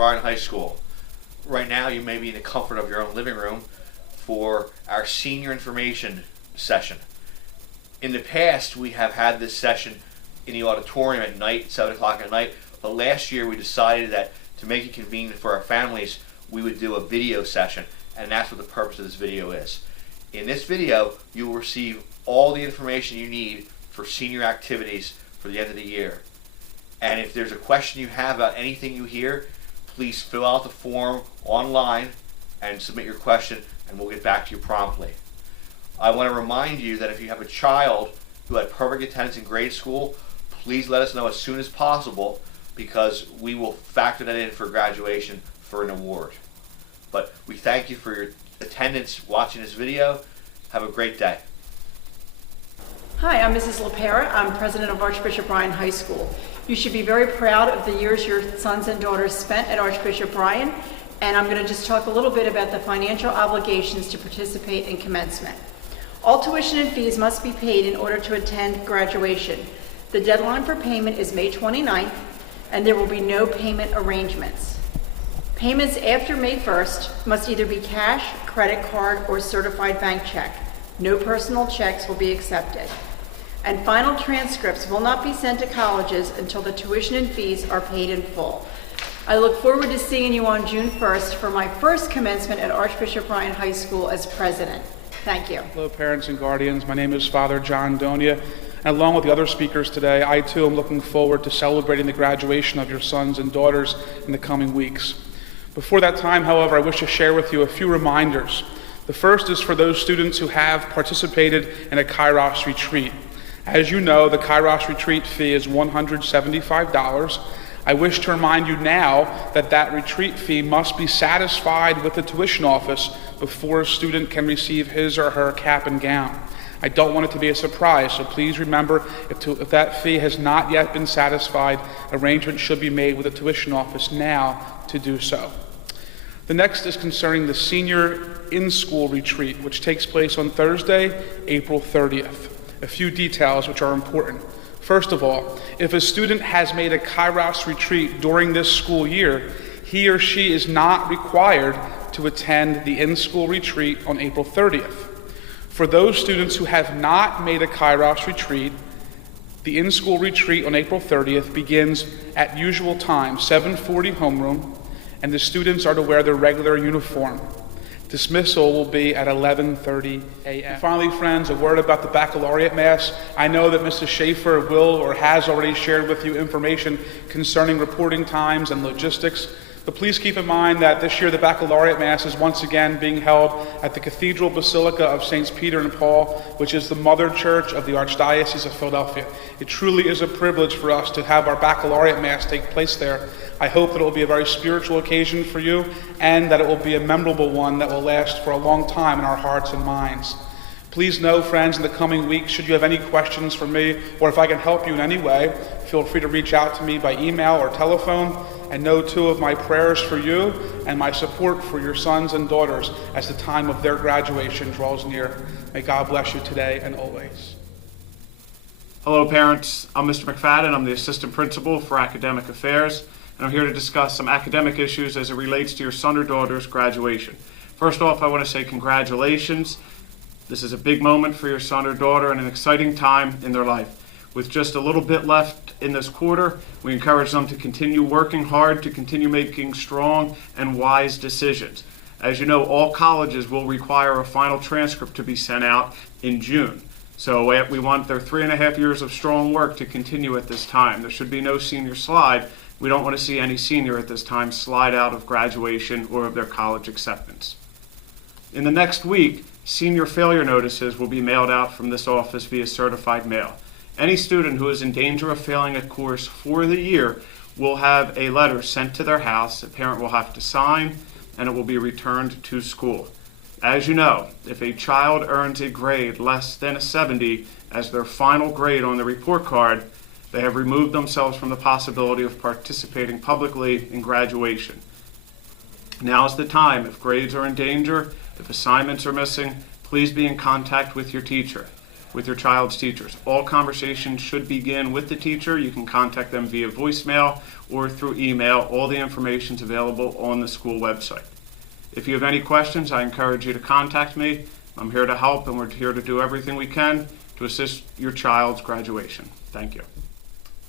Bryan High School. Right now you may be in the comfort of your own living room for our senior information session. In the past we have had this session in the auditorium at night, 7 o'clock at night, but last year we decided that to make it convenient for our families we would do a video session, and that's what the purpose of this video is. In this video you will receive all the information you need for senior activities for the end of the year. And if there's a question you have about anything you hear, please fill out the form online and submit your question, and we'll get back to you promptly. I want to remind you that if you have a child who had perfect attendance in grade school, please let us know as soon as possible, because we will factor that in for graduation for an award. But we thank you for your attendance watching this video. Have a great day. Hi, I'm Mrs. LaPera. I'm president of Archbishop Bryan High School. You should be very proud of the years your sons and daughters spent at Archbishop Bryan, and I'm going to just talk a little bit about the financial obligations to participate in commencement. All tuition and fees must be paid in order to attend graduation. The deadline for payment is May 29th, and there will be no payment arrangements. Payments after May 1st must either be cash, credit card, or certified bank check. No personal checks will be accepted. And final transcripts will not be sent to colleges until the tuition and fees are paid in full. I look forward to seeing you on June 1st for my first commencement at Archbishop Bryan High School as president. Thank you. Hello, parents and guardians. My name is Father John Donia, and along with the other speakers today, I too am looking forward to celebrating the graduation of your sons and daughters in the coming weeks. Before that time, however, I wish to share with you a few reminders. The first is for those students who have participated in a Kairos retreat. As you know, the Kairos retreat fee is $175. I wish to remind you now that that retreat fee must be satisfied with the tuition office before a student can receive his or her cap and gown. I don't want it to be a surprise, so please remember, if that fee has not yet been satisfied, arrangements should be made with the tuition office now to do so. The next is concerning the senior in-school retreat, which takes place on Thursday, April 30th. A few details which are important. First of all, if a student has made a Kairos retreat during this school year, he or she is not required to attend the in-school retreat on April 30th. For those students who have not made a Kairos retreat, the in-school retreat on April 30th begins at usual time, 7:40 homeroom, and the students are to wear their regular uniform. Dismissal will be at 11:30 a.m. And finally, friends, a word about the baccalaureate mass. I know that Mrs. Schaefer will or has already shared with you information concerning reporting times and logistics, but please keep in mind that this year the baccalaureate mass is once again being held at the Cathedral Basilica of Saints Peter and Paul, which is the mother church of the Archdiocese of Philadelphia. It truly is a privilege for us to have our baccalaureate mass take place there. I hope that it will be a very spiritual occasion for you, and that it will be a memorable one that will last for a long time in our hearts and minds. Please know, friends, in the coming weeks, should you have any questions for me, or if I can help you in any way, feel free to reach out to me by email or telephone, and know too of my prayers for you and my support for your sons and daughters as the time of their graduation draws near. May God bless you today and always. Hello, parents. I'm Mr. McFadden. I'm the Assistant Principal for Academic Affairs, and I'm here to discuss some academic issues as it relates to your son or daughter's graduation. First off, I want to say congratulations. This is a big moment for your son or daughter and an exciting time in their life. With just a little bit left in this quarter, we encourage them to continue working hard, to continue making strong and wise decisions. As you know, all colleges will require a final transcript to be sent out in June. So we want their 3.5 years of strong work to continue at this time. There should be no senior slide. We don't want to see any senior at this time slide out of graduation or of their college acceptance. In the next week, senior failure notices will be mailed out from this office via certified mail. Any student who is in danger of failing a course for the year will have a letter sent to their house. A parent will have to sign, and it will be returned to school. As you know, if a child earns a grade less than a 70 as their final grade on the report card, they have removed themselves from the possibility of participating publicly in graduation. Now is the time. If grades are in danger, if assignments are missing, please be in contact with your teacher. with your child's teachers. All conversations should begin with the teacher. You can contact them via voicemail or through email. All the information is available on the school website. If you have any questions, I encourage you to contact me. I'm here to help, and we're here to do everything we can to assist your child's graduation. Thank you.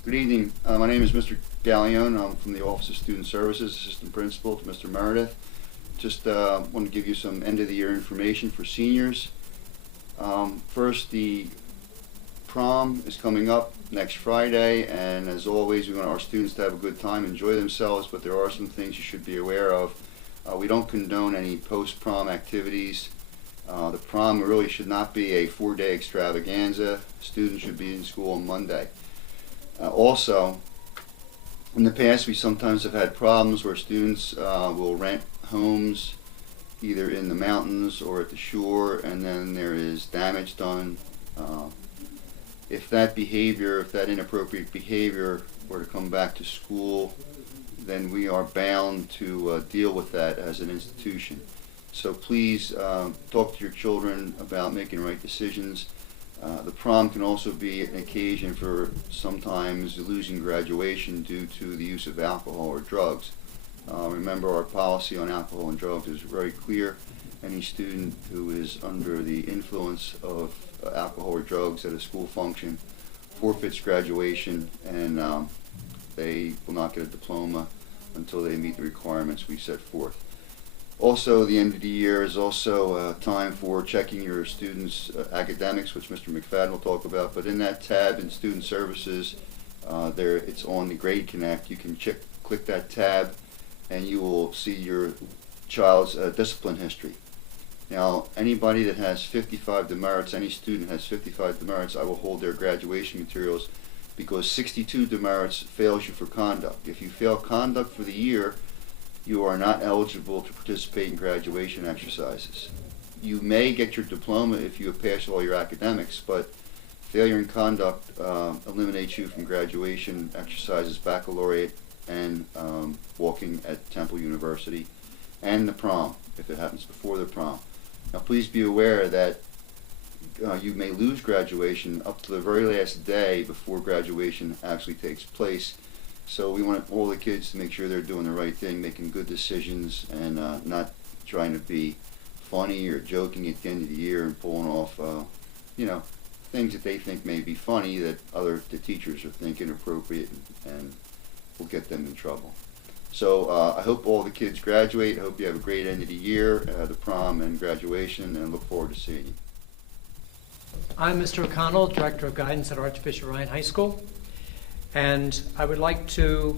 Good evening. My name is Mr. Gallione. I'm from the Office of Student Services, Assistant Principal to Mr. Meredith. Just want to give you some end-of-the-year information for seniors. First, the prom is coming up next Friday, and as always, we want our students to have a good time, enjoy themselves, but there are some things you should be aware of. We don't condone any post-prom activities. The prom really should not be a 4-day extravaganza. Students should be in school on Monday. Also, in the past, we sometimes have had problems where students will rent homes either in the mountains or at the shore, and then there is damage done. If that inappropriate behavior were to come back to school, then we are bound to deal with that as an institution. So please talk to your children about making right decisions. The prom can also be an occasion for sometimes losing graduation due to the use of alcohol or drugs. Remember, our policy on alcohol and drugs is very clear. Any student who is under the influence of alcohol or drugs at a school function forfeits graduation, and they will not get a diploma until they meet the requirements we set forth. Also, the end of the year is also time for checking your students' academics, which Mr. McFadden will talk about. But in that tab in Student Services, it's on the Grade Connect. You can click that tab, and you will see your child's discipline history. Now, anybody that has 55 demerits, any student has 55 demerits, I will hold their graduation materials, because 62 demerits fails you for conduct. If you fail conduct for the year, you are not eligible to participate in graduation exercises. You may get your diploma if you have passed all your academics, but failure in conduct eliminates you from graduation exercises, baccalaureate, and walking at Temple University, and the prom, if it happens before the prom. Now please be aware that you may lose graduation up to the very last day before graduation actually takes place. So we want all the kids to make sure they're doing the right thing, making good decisions, and not trying to be funny or joking at the end of the year and pulling off, things that they think may be funny that the teachers are thinking appropriate and will get them in trouble. So I hope all the kids graduate. I hope you have a great end of the year, the prom and graduation, and I look forward to seeing you. I'm Mr. O'Connell, Director of Guidance at Archbishop Ryan High School. And I would like to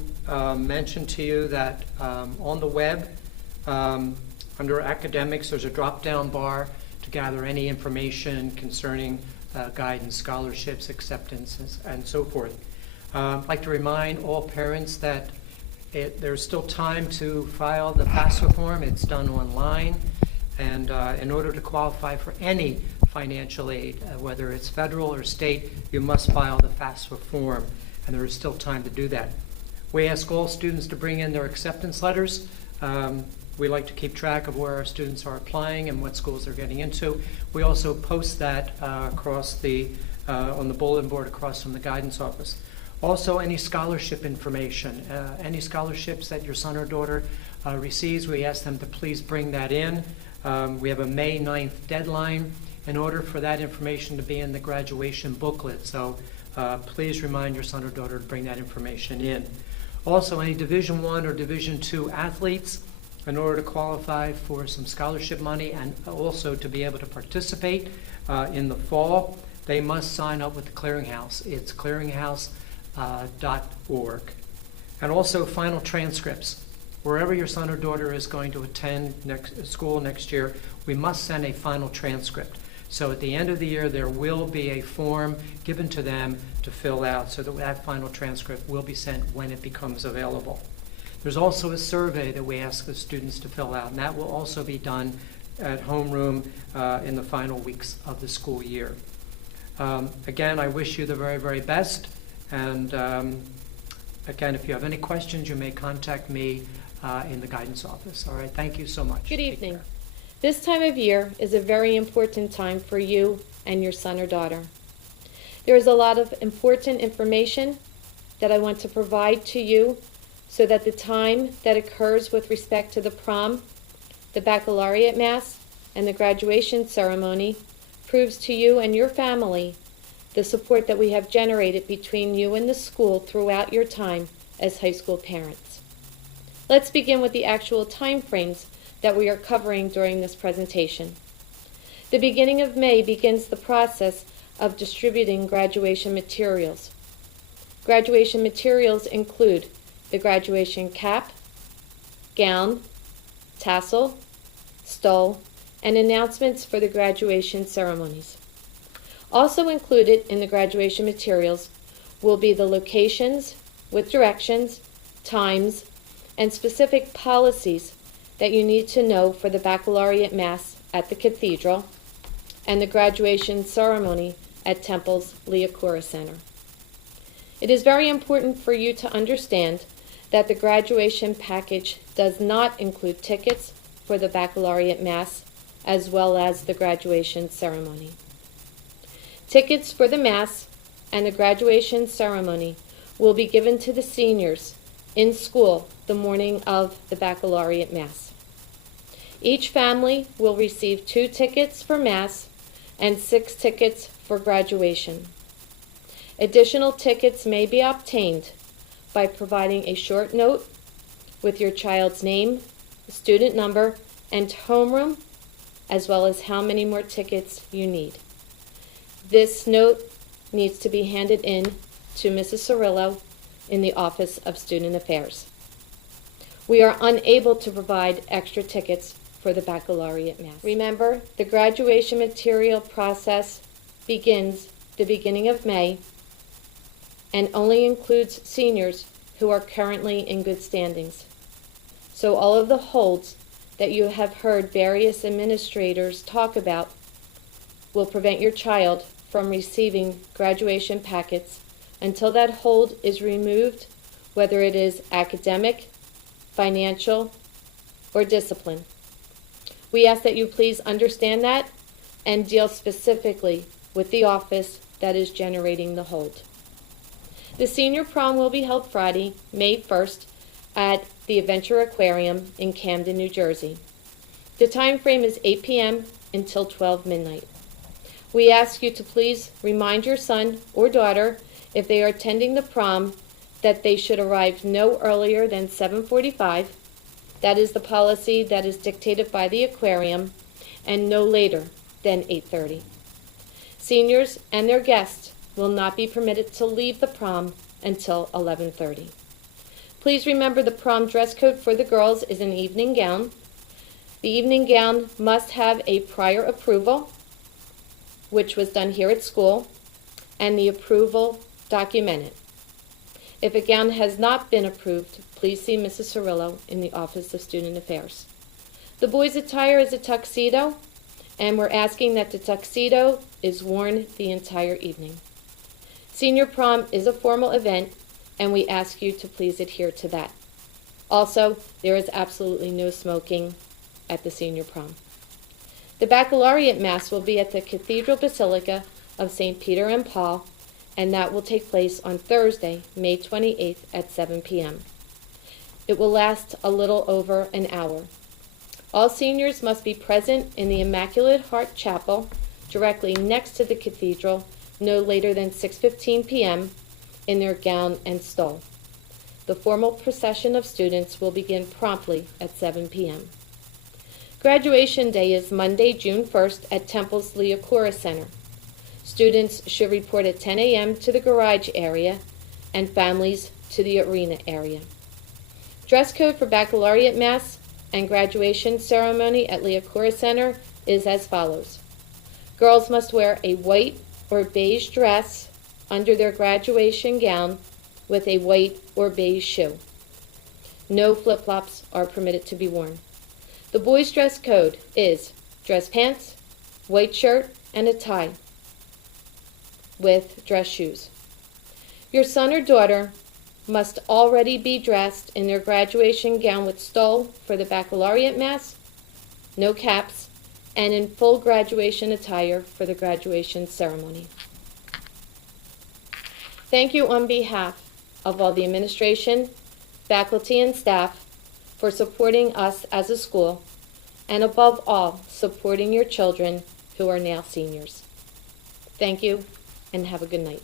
mention to you that on the web, under academics, there's a drop-down bar to gather any information concerning guidance, scholarships, acceptances, and so forth. I'd like to remind all parents that there's still time to file the FAFSA form. It's done online. And in order to qualify for any financial aid, whether it's federal or state, you must file the FAFSA form. And there is still time to do that. We ask all students to bring in their acceptance letters. We like to keep track of where our students are applying and what schools they're getting into. We also post that across on the bulletin board across from the guidance office. Also, any scholarship information, any scholarships that your son or daughter receives, we ask them to please bring that in. We have a May 9th deadline in order for that information to be in the graduation booklet. So please remind your son or daughter to bring that information in. Also, any Division I or Division II athletes, in order to qualify for some scholarship money and also to be able to participate in the fall, they must sign up with the Clearinghouse. It's clearinghouse.org. And also final transcripts. Wherever your son or daughter is going to attend school next year, we must send a final transcript. So at the end of the year, there will be a form given to them to fill out so that that final transcript will be sent when it becomes available. There's also a survey that we ask the students to fill out, and that will also be done at homeroom in the final weeks of the school year. Again, I wish you the very, very best. And again, if you have any questions, you may contact me in the guidance office. All right, thank you so much. Good evening. This time of year is a very important time for you and your son or daughter. There is a lot of important information that I want to provide to you so that the time that occurs with respect to the prom, the baccalaureate mass, and the graduation ceremony proves to you and your family the support that we have generated between you and the school throughout your time as high school parents. Let's begin with the actual time frames that we are covering during this presentation. The beginning of May begins the process of distributing graduation materials. Graduation materials include the graduation cap, gown, tassel, stole, and announcements for the graduation ceremonies. Also included in the graduation materials will be the locations with directions, times, and specific policies that you need to know for the baccalaureate mass at the cathedral and the graduation ceremony at Temple's Leocora Center. It is very important for you to understand that the graduation package does not include tickets for the baccalaureate mass as well as the graduation ceremony. Tickets for the mass and the graduation ceremony will be given to the seniors in school the morning of the baccalaureate mass. Each family will receive 2 tickets for mass and 6 tickets for graduation. Additional tickets may be obtained by providing a short note with your child's name, student number, and homeroom, as well as how many more tickets you need. This note needs to be handed in to Mrs. Cirillo in the Office of Student Affairs. We are unable to provide extra tickets for the baccalaureate mass. Remember, the graduation material process begins the beginning of May and only includes seniors who are currently in good standings. So all of the holds that you have heard various administrators talk about will prevent your child from receiving graduation packets until that hold is removed, whether it is academic, financial, or discipline. We ask that you please understand that and deal specifically with the office that is generating the hold. The senior prom will be held Friday, May 1st at the Adventure Aquarium in Camden, New Jersey. The time frame is 8 p.m. until 12 midnight. We ask you to please remind your son or daughter, if they are attending the prom, that they should arrive no earlier than 7:45. That is the policy that is dictated by the aquarium, and no later than 8:30. Seniors and their guests will not be permitted to leave the prom until 11:30. Please remember the prom dress code for the girls is an evening gown. The evening gown must have a prior approval, which was done here at school, and the approval documented. If a gown has not been approved, please see Mrs. Cirillo in the Office of Student Affairs. The boys' attire is a tuxedo, and we're asking that the tuxedo is worn the entire evening. Senior prom is a formal event, and we ask you to please adhere to that. Also, there is absolutely no smoking at the senior prom. The baccalaureate mass will be at the Cathedral Basilica of St. Peter and Paul, and that will take place on Thursday, May 28th at 7 p.m. It will last a little over an hour. All seniors must be present in the Immaculate Heart Chapel directly next to the cathedral no later than 6:15 p.m. in their gown and stole. The formal procession of students will begin promptly at 7 p.m. Graduation day is Monday, June 1st at Temple's Leocora Center. Students should report at 10 a.m. to the garage area and families to the arena area. Dress code for baccalaureate mass and graduation ceremony at Leocora Center is as follows. Girls must wear a white or beige dress under their graduation gown with a white or beige shoe. No flip-flops are permitted to be worn. The boys' dress code is dress pants, white shirt, and a tie with dress shoes. Your son or daughter must already be dressed in their graduation gown with stole for the baccalaureate mass, no caps, and in full graduation attire for the graduation ceremony. Thank you on behalf of all the administration, faculty, and staff for supporting us as a school, and above all, supporting your children who are now seniors. Thank you, and have a good night.